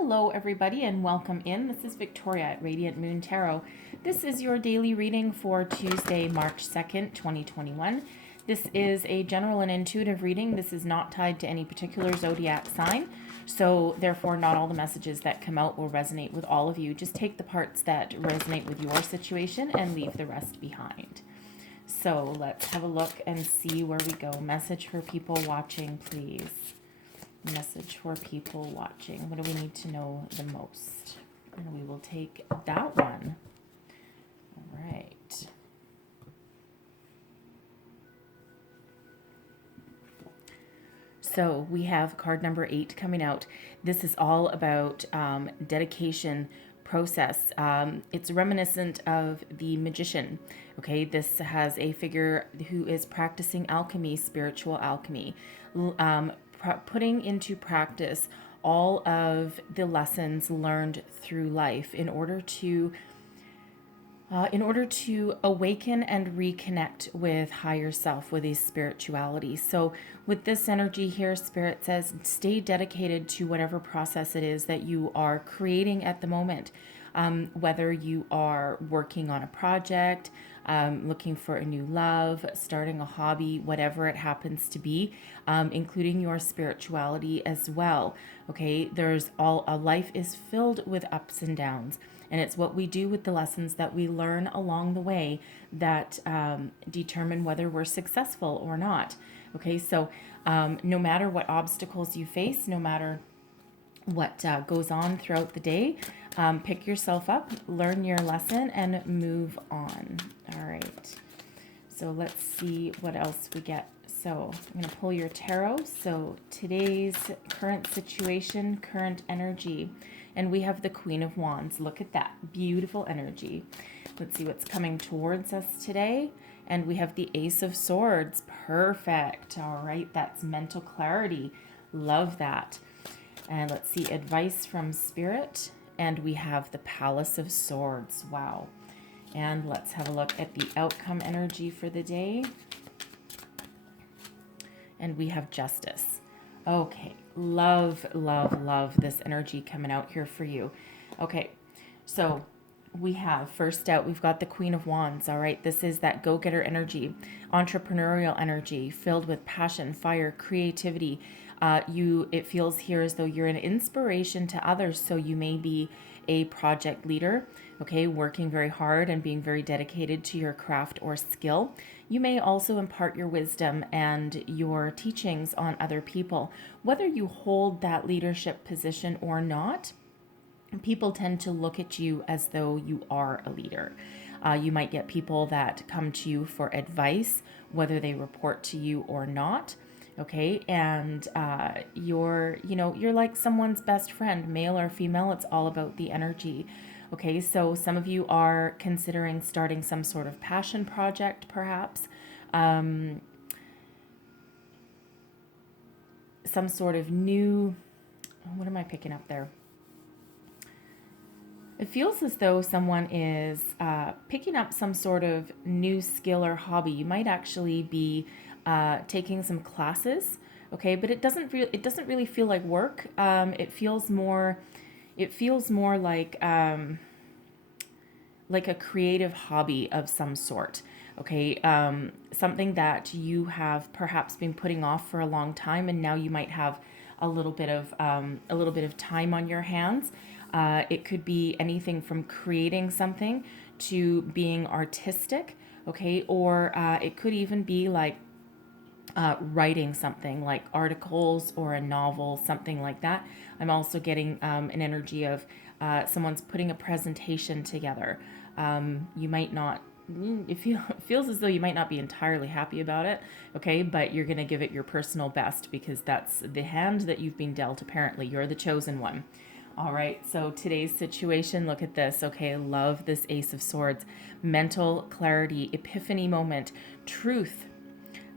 Hello, everybody, and welcome in. This is Victoria at Radiant Moon Tarot. This is your daily reading for Tuesday, March 2nd, 2021. This is a general and intuitive reading. This is not tied to any particular zodiac sign, so therefore not all the messages that come out will resonate with all of you. Just take the parts that resonate with your situation and leave the rest behind. So let's have a look and see where we go. Message for people watching, please. Message for people watching. What do we need to know the most? And we will take that one. All right. So we have card number 8 coming out. This is all about dedication process. It's reminiscent of the magician. Okay, this has a figure who is practicing alchemy, spiritual alchemy. Putting into practice all of the lessons learned through life in order to awaken and reconnect with higher self, with his spirituality. So with this energy here, Spirit says, stay dedicated to whatever process it is that you are creating at the moment. Whether you are working on a project, looking for a new love, starting a hobby, whatever it happens to be, including your spirituality as well. Okay, there's life is filled with ups and downs, and it's what we do with the lessons that we learn along the way that determine whether we're successful or not. Okay, so no matter what obstacles you face, no matter what goes on throughout the day, pick yourself up, learn your lesson, and move on. All right, so let's see what else we get. So I'm going to pull your tarot. So today's current situation, current energy, and we have the Queen of Wands. Look at that beautiful energy. Let's see what's coming towards us today. And we have the Ace of Swords. Perfect. All right, that's mental clarity. Love that. And let's see, advice from Spirit. And we have the Palace of Swords. Wow. And let's have a look at the outcome energy for the day. And we have Justice. Okay. Love, love, love this energy coming out here for you. Okay. So we have, first out, we've got the Queen of Wands. All right. This is that go-getter energy, entrepreneurial energy, filled with passion, fire, creativity. It feels here as though you're an inspiration to others. So you may be a project leader, okay, working very hard and being very dedicated to your craft or skill. You may also impart your wisdom and your teachings on other people. Whether you hold that leadership position or not, people tend to look at you as though you are a leader. You might get people that come to you for advice, whether they report to you or not. Okay, and you're like someone's best friend, male or female. It's all about the energy. Okay, so some of you are considering starting some sort of passion project, perhaps. Some sort of new, what am I picking up there? It feels as though someone is picking up some sort of new skill or hobby. You might actually be taking some classes, okay, but it doesn't really feel like work. It feels more like a creative hobby of some sort, okay, something that you have perhaps been putting off for a long time, and now you might have a little bit of time on your hands. It could be anything from creating something to being artistic, okay, or it could even be like writing something like articles or a novel, something like that. I'm also getting an energy of someone's putting a presentation together. You might not, it feels as though you might not be entirely happy about it, okay, but you're going to give it your personal best because that's the hand that you've been dealt, apparently. You're the chosen one. All right, so today's situation, look at this. Okay, I love this Ace of Swords. Mental clarity, epiphany moment, truth.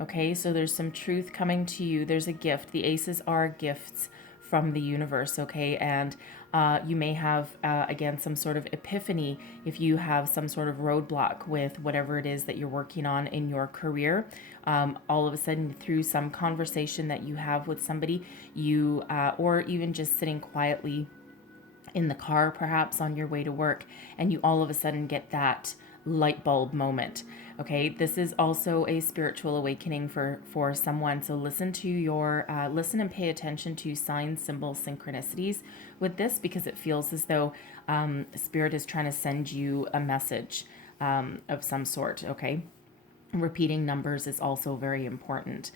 Okay, so there's some truth coming to you. There's a gift. The aces are gifts from the universe, okay? And you may have, again, some sort of epiphany if you have some sort of roadblock with whatever it is that you're working on in your career. All of a sudden, through some conversation that you have with somebody, you, or even just sitting quietly in the car, perhaps on your way to work, and you all of a sudden get that light bulb moment. Okay, this is also a spiritual awakening for someone. So listen and pay attention to signs, symbols, synchronicities with this, because it feels as though spirit is trying to send you a message of some sort. Okay, repeating numbers is also very important.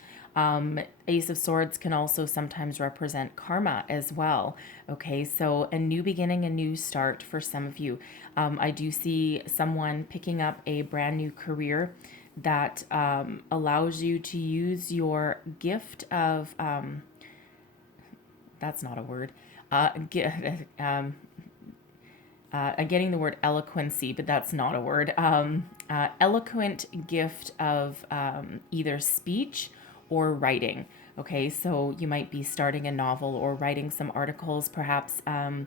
Ace of Swords can also sometimes represent karma as well. Okay, so a new beginning, a new start for some of you. I do see someone picking up a brand new career that allows you to use your gift of, that's not a word, I'm getting the word eloquency, but that's not a word. Eloquent gift of either speech or writing. Okay, so you might be starting a novel or writing some articles, perhaps a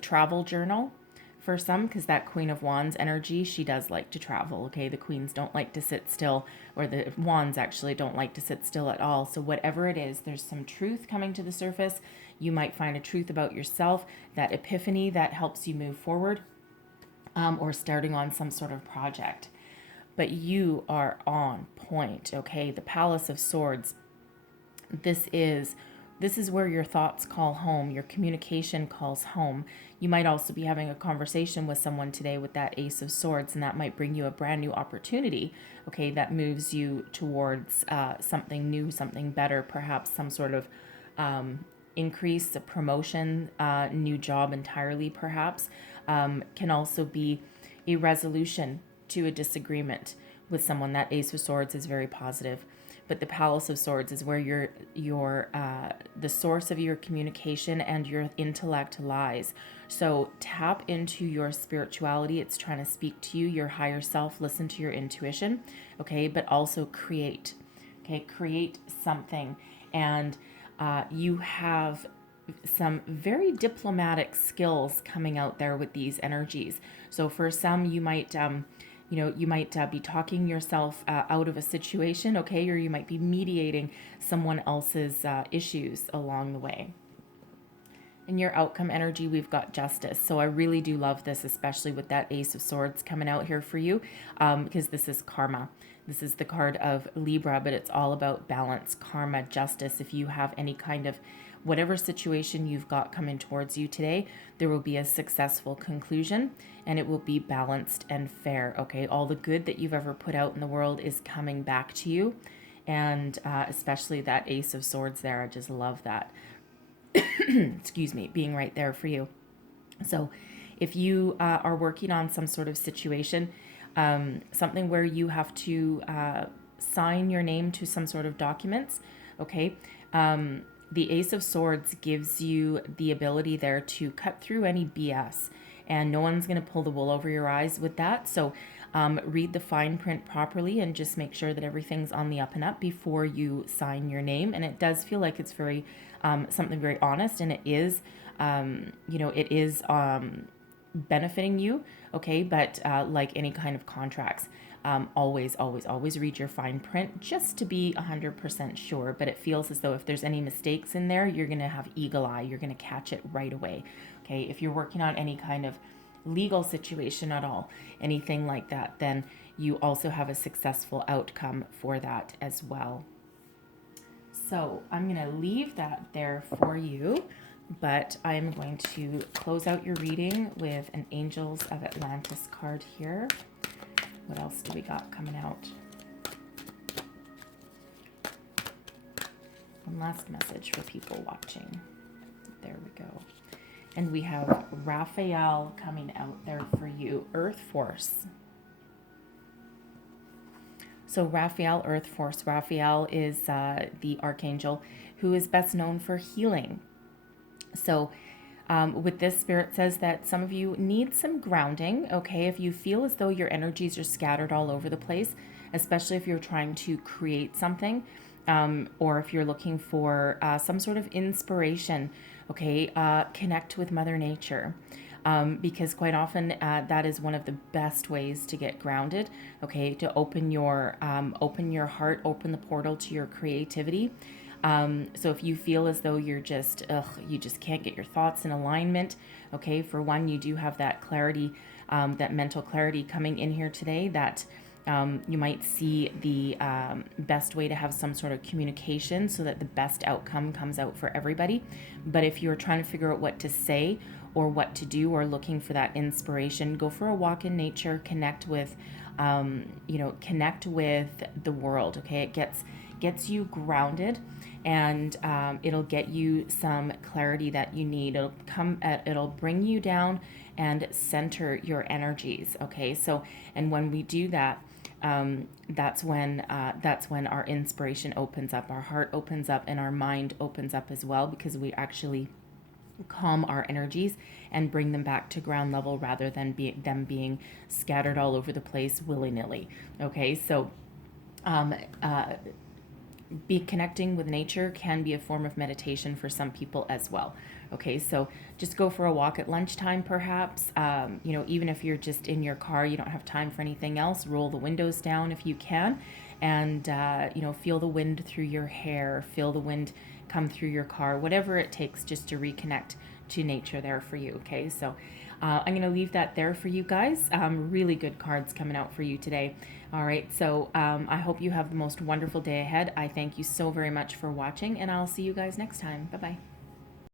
travel journal for some, because that Queen of Wands energy, she does like to travel. Okay, the queens don't like to sit still, or the wands actually don't like to sit still at all. So whatever it is, there's some truth coming to the surface. You might find a truth about yourself, that epiphany that helps you move forward, or starting on some sort of project. But you are on point. Okay, the Palace of Swords, this is where your thoughts call home, your communication calls home. You might also be having a conversation with someone today with that Ace of Swords, and that might bring you a brand new opportunity, okay, that moves you towards something new, something better, perhaps some sort of increase, a promotion, new job entirely, perhaps. Can also be a resolution to a disagreement with someone. That Ace of Swords is very positive. But the Palace of Swords is where the source of your communication and your intellect lies. So tap into your spirituality. It's trying to speak to you, your higher self. Listen to your intuition, okay? But also create, okay? Create something. And you have some very diplomatic skills coming out there with these energies. So for some, you might be talking yourself out of a situation, okay, or you might be mediating someone else's issues along the way. In your outcome energy, we've got Justice. So I really do love this, especially with that Ace of Swords coming out here for you, because this is karma. This is the card of Libra, but it's all about balance, karma, justice. If you have any kind of whatever situation you've got coming towards you today, there will be a successful conclusion, and it will be balanced and fair. Okay, all the good that you've ever put out in the world is coming back to you, and especially that Ace of Swords there. I just love that. Excuse me, being right there for you. So if you are working on some sort of situation, something where you have to sign your name to some sort of documents, okay, the Ace of Swords gives you the ability there to cut through any BS, and no one's going to pull the wool over your eyes with that. So read the fine print properly and just make sure that everything's on the up and up before you sign your name. And it does feel like it's very something very honest, and it is benefiting you, okay? But like any kind of contracts, always read your fine print just to be 100% sure. But it feels as though if there's any mistakes in there, you're going to have eagle eye. You're going to catch it right away, okay? If you're working on any kind of legal situation at all, anything like that, then you also have a successful outcome for that as well. So I'm going to leave that there for you, but I'm going to close out your reading with an Angels of Atlantis card here. What else do we got coming out? One last message for people watching. There we go. And we have Raphael coming out there for you, Earth Force. So Raphael, Earth Force. Raphael is the archangel who is best known for healing. So with this, Spirit says that some of you need some grounding, okay? If you feel as though your energies are scattered all over the place, especially if you're trying to create something, or if you're looking for some sort of inspiration, okay, connect with Mother Nature. Because quite often that is one of the best ways to get grounded, okay, to open your heart, open the portal to your creativity. So if you feel as though you're just, you just can't get your thoughts in alignment, okay, for one, you do have that clarity, that mental clarity coming in here today, that you might see the best way to have some sort of communication so that the best outcome comes out for everybody. But if you're trying to figure out what to say or what to do, or looking for that inspiration, go for a walk in nature, connect with, connect with the world. Okay, it gets you grounded, and it'll get you some clarity that you need. It'll bring you down and center your energies. Okay, so, and when we do that, that's when our inspiration opens up, our heart opens up, and our mind opens up as well, because we actually calm our energies and bring them back to ground level, rather than them being scattered all over the place willy-nilly. Okay, so be connecting with nature can be a form of meditation for some people as well. Okay, so just go for a walk at lunchtime, perhaps. Even if you're just in your car, you don't have time for anything else, roll the windows down if you can, and feel the wind through your hair, feel the wind come through your car, whatever it takes, just to reconnect to nature there for you. Okay, so I'm going to leave that there for you guys. Really good cards coming out for you today. All right, so I hope you have the most wonderful day ahead. I thank you so very much for watching, and I'll see you guys next time. Bye-bye.